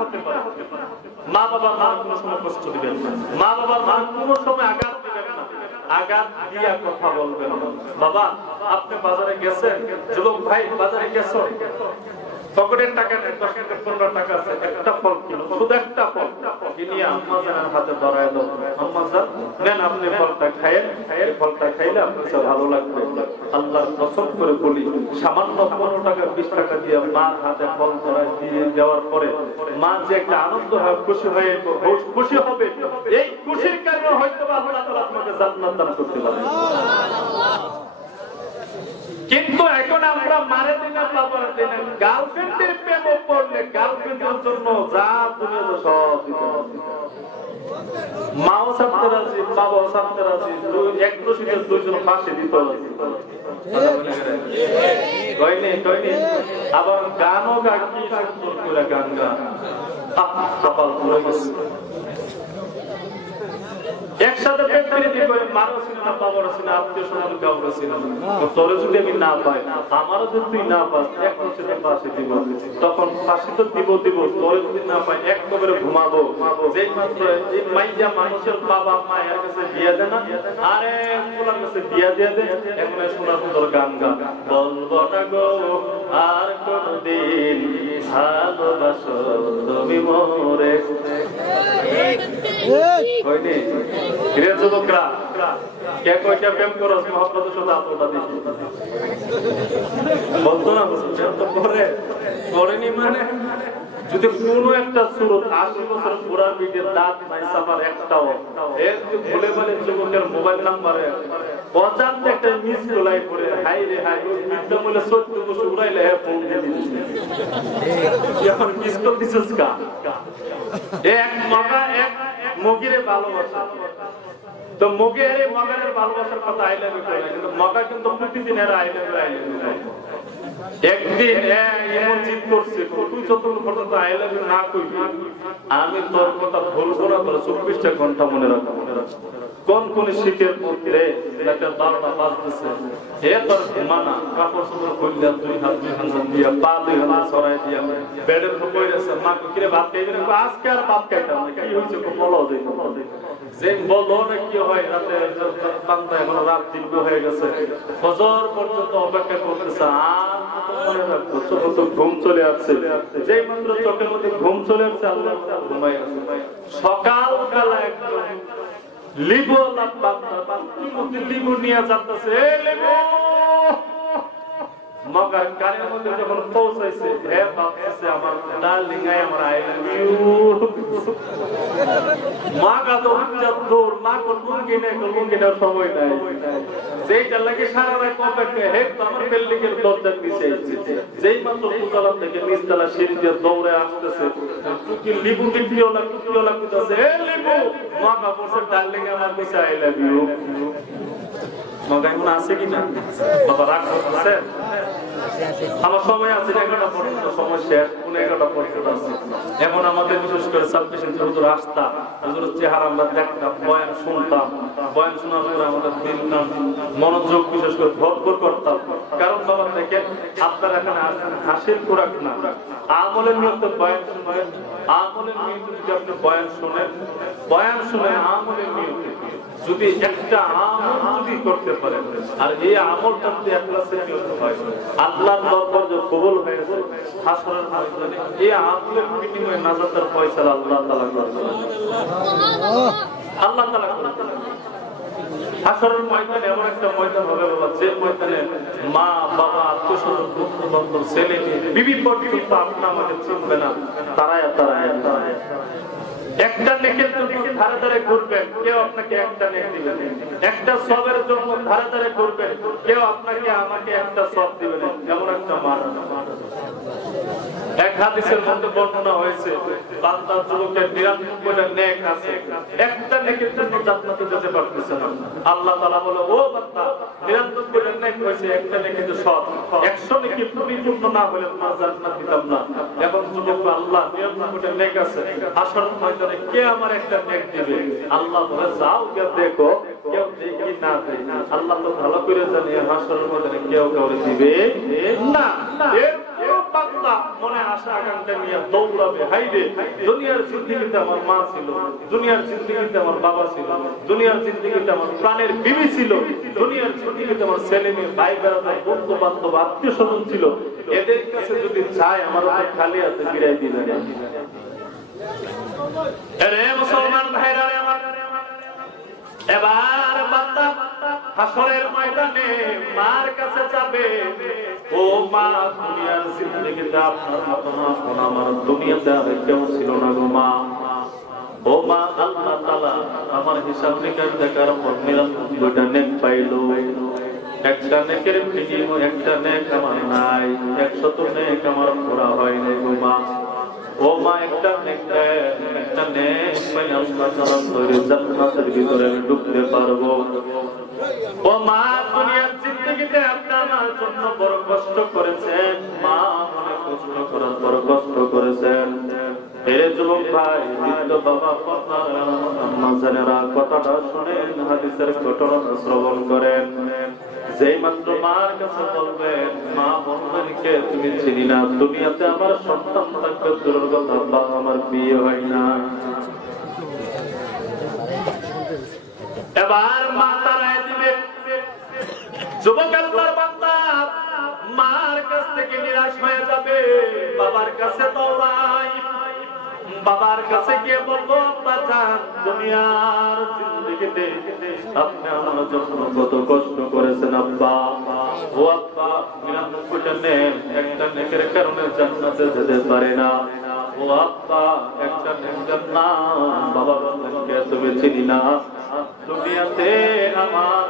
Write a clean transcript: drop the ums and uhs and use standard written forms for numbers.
হতে পারে। মা বাবার মান কোনো সময় কষ্ট দিবেন না, মা বাবার মান কোনো সময় আঘাত দিবেন না, আঘাত দিয়া কথা বলবেন না। বাবা আপনি বাজারে গেছেন, যুবক ভাই বাজারে গেছেন, পকেটের টাকা নেই, 10 থেকে 15 টাকা আছে, একটা ফল কিনো, শুধু একটা ফল কিনিয়ে আম্মা জানের হাতে ধরায় দাও, আম্মা জান নেন আপনি ফলটা খায়েন, এই ফলটা খাইলে আপনার কাছে ভালো লাগবে। আল্লাহর কসম করে বলি, সামান্য 15 টাকা 20 টাকা দিয়ে মার হাতে ফল ধরায় দিয়ে দেওয়ার পরে মা যে একটা আনন্দ হয়, খুশি হবে, এই খুশির কারণে হয়তো আল্লাহ তাআলা আপনাকে জান্নাত দান করতে পারবে। কিন্তু এখন আমরা মারে দিনা বাবার দিনা গার্লফ্রেন্ডের প্রেম পড়লে গার্লফ্রেন্ডের জন্য যা তুমি সব দিতে হবে। মাও ছাড়তে রাজি, বাবাও ছাড়তে রাজি, এক রশিদের দুইজন ফাঁসি দিতে রাজি। আবার গানও গা কি সুন্দর করে গান গান, কপাল পুরো গেছে। একসাথে মারো ছিল না, বাবারও ছিল না, আত্মীয় স্বজন কাউকে ছিল না। তোরে যদি আমি না পাই, আমারও যদি তুই না পাস, এক রশিদে ফাঁসি দিব। তখন ফাঁসি তো দিব, তোরে যদি না পাই এক কবরে ঘুমাবো। যেই মাত্র এই মাইয়া মানুষের বাবা মায়ের কাছে বিয়া দেয় না, আরে ওনার কাছে বিয়া দিয়ে দে। এখন শোনা সুন্দর গান গান, বলবো না গো আর কোনদিন ভালোবাসো তুমি মোরে। যুবকরা কে কয়টা প্রেম করো মহব্বতের সাথে আত্মটা দেখি বলতো না, করেনি মানে যদি কোন একটা সুরত 80 বছর পুরা ভিডিও দাঁত নাই সাফার একটাও এর ভুলে বলে যুবকের মোবাইল নাম্বারে পর্যাপ্ত একটা মিস কলাই পড়ে, হাই রে হাই মিথ্যা বলে 14 বছর উড়াইলে ফোন দিয়ে দিচ্ছে, এখন মিস কল দিছিস কা এক মগা এক মগিরে ভালোবাসা। তো মগের মগের ভালোবাসার কথা আই লাভ ইউ করে, কিন্তু মগা কিন্তু প্রতিদিন এর আই লাভ ইউ একদিন এমন জিদ করছে, তুই যতক্ষণ পর্যন্ত আই লাভ ইউ না কইবি আমি তোর কথা ভুলবো না, তোর 24টা ঘন্টা মনে রাখবো। কোন কোন শীতের মধ্যে একটা 12টা বাজতেছে, হে তোর ঘুমানা, কাপড় চোপড় খুললে 2 হাত 2 হাত দিয়া, পা 2 হাত ছড়াই দিয়া বেডের উপর পড়ে আছে। মা কিরে ভাত খাইবি না? আজকে আর ভাত খাইতাম না। কি হইছে কো বলো যে বলো না কি হয়, রাতে বান্দা এখন রাত দীর্ঘ হয়ে গেছে, ফজর পর্যন্ত অপেক্ষা করতেছে, আর মনে রাখতো চোখ তো ঘুম চলে আসছে। যেই মাত্র চোখের মধ্যে ঘুম চলে আসছে আল্লাহ ঘুমাই আছে। সকাল বেলা একদম লিবু লিবু নিয়ে যাচ্ছে, মগার কানের মধ্যে যখন পৌঁছাইছে, হে ভাবতেছে আমার ডার্লিং আই আমার আই লাভ ইউ। মাগা তো দূর, মা কোন লুঙ্গিনের সময় নাই, যেইটা লাগে সারা রাত অপেক্ষা, হে তো আমার বিল্ডিং এর দরজার নিচে এসেছে। যেই মাত্র দুতলা থেকে নিচতলা সিঁড়ি দিয়ে দৌড়ে আসতেছে, টুকি লিবু টিপিওলা টুকিওলা কইতাছে, হে লিবু। মাগা বলছে ডার্লিং আমার কাছে আই লাভ ইউ। মগা এখন আছে কিনা বাবা রাগ করতেছে? আমার সময় আছে 11টা পর্যন্ত, সময় শেষ 11টা পর্যন্ত আছে। এখন আমাদের বিশেষ করে সাবমিশন হুজুর আসতা, হুজুরের চেহারা আমরা দেখতাম, বয়ান শুনতাম, বয়ান শোনার পরে আমাদের দিনকাম মনোযোগ বিশেষ করে ভরপুর করতাম। কারণ বাবা দেখেন আপনারা এখানে হাসির খোরাক না, আমলের নিয়তে বয়ান শুনবেন, আমলের নিয়তে যদি আপনি বয়ান শুনেন, বয়ান শুনে আমলের নিয়তে যদি একটা আমল যদি করতে পারেন, আর এই আমলটা যদি ইখলাসের নিয়তে হয়, আল্লাহর দরবার যে কবুল হয়েছে হাসরের ময়দানে, এই আমলের বিনিময়ে নাজাতের ফয়সালা আল্লাহ তাআলা করবেন। আল্লাহ তাআলা হাসরের ময়দানে এমন একটা ময়দান হবে বাবা, যে ময়দানে মা বাবা আত্মীয় স্বজন বন্ধু বান্ধব ছেলে মেয়ে বিবি পর্যন্ত আপনা আমাকে চিনবে না, তারায় একটা নেকের জন্য ধারে ধারে ঘুরবেন, কেউ আপনাকে একটা নেক দিবেন। একটা সবের জন্য ধারে ধারে ঘুরবেন, কেউ আপনাকে আমাকে একটা সব দিবেন। এমন একটা মান এক হাদিসের মধ্যে বর্ণনা হয়েছে, বান্দা যুবকের 99টা নেক আছে, একটা নেকের জন্য জান্নাতে যেতে পারতেছে না। আল্লাহ তাআলা বলে, ও বান্দা 99টা নেক হয়েছে, একটা নেক কিন্তু সৎ, 100 নেকি পরিপূর্ণ না হলে তোমার জান্নাত দিতাম না। এখন যুবক আল্লাহ 99টা নেক আছে, হাসরের ময়দানে কে আমার একটা নেক দিবে? আল্লাহ বলে, যাও গিয়ে দেখো, কেউ দেখি না দেয়। আল্লাহ তো ভালো করে জানে হাসরের ময়দানে কেউ কাউকে দিবে না। বান্দা মনে আশা আকাঙ্ক্ষা নিয়ে দৌড়াবে, হাইরে দুনিয়ার জিন্দেগিতে আমার মা ছিল, দুনিয়ার জিন্দেগিতে আমার বাবা ছিল, দুনিয়ার জিন্দেগিতে আমার প্রাণের বিবি ছিল, দুনিয়ার জিন্দেগিতে আমার ছেলে মেয়ে ভাই বেড়াদার বন্ধু বান্ধব আত্মীয় স্বজন ছিল, এদের কাছে যদি চাই আমার খালি হাতে ফিরাই দিবে না। আরে মুসলমান ভাইরা রে আমার, এবার বান্দা হাসরের ময়দানে মার কাছে যাবে, ও মা দুনিয়ার জিন্দেগিতে আপনার মত না আমার দুনিয়াতে আর কেউ ছিল না গো মা। ও মা আল্লাহ তাআলা আমার হিসাব নিকাশ দেখার পর 99টা নেক পাইলো, একটা নেকের বিনিময়ে একটা নেক আমার নাই, 100 নেক আমার পুরা হয় নাই গো মা। ও মা একটা নেক পাই আল্লাহ তাআলা তৈরি জান্নাতের ভিতরে ঢুকতে পারবো। ও মা দুনিয়ার জিন্দেগিতে আপনি আমার জন্য বড় কষ্ট করেছেন মা, অনেক কষ্ট করার বড় কষ্ট করেছেন। এরে যুবক ভাই, বৃদ্ধ বাবা আম্মা জানেরা কথাটা শুনেন, হাদিসের ঘটনা শ্রবণ করেন। যেই মাত্র মার কাছে বলবেন, মা বলবেন কে তুমি চিনি না, দুনিয়াতে আমার সন্তান থাকবে দূরের কথা, বা আমার বিয়ে হয় না। এবার মা তারাই দিবে। যুবক আল্লাহর বান্দা মার কাছ থেকে নিরাশ হয়ে যাবে, বাবার কাছে দৌড়াই, বাবার কাছে গিয়ে বলবো আব্বা জান দুনিয়ার জিন্দেগিতে আপনি আমার জন্য কত কষ্ট করেছেন আব্বা। ও আব্বা 99টা নেক, একটা নেকের কারণে জান্নাতে যেতে পারে না। ও আব্বা একটা নেক জান্নাত, বাবা বললেন কে তুমি চিনি না, দুনিয়াতে আমার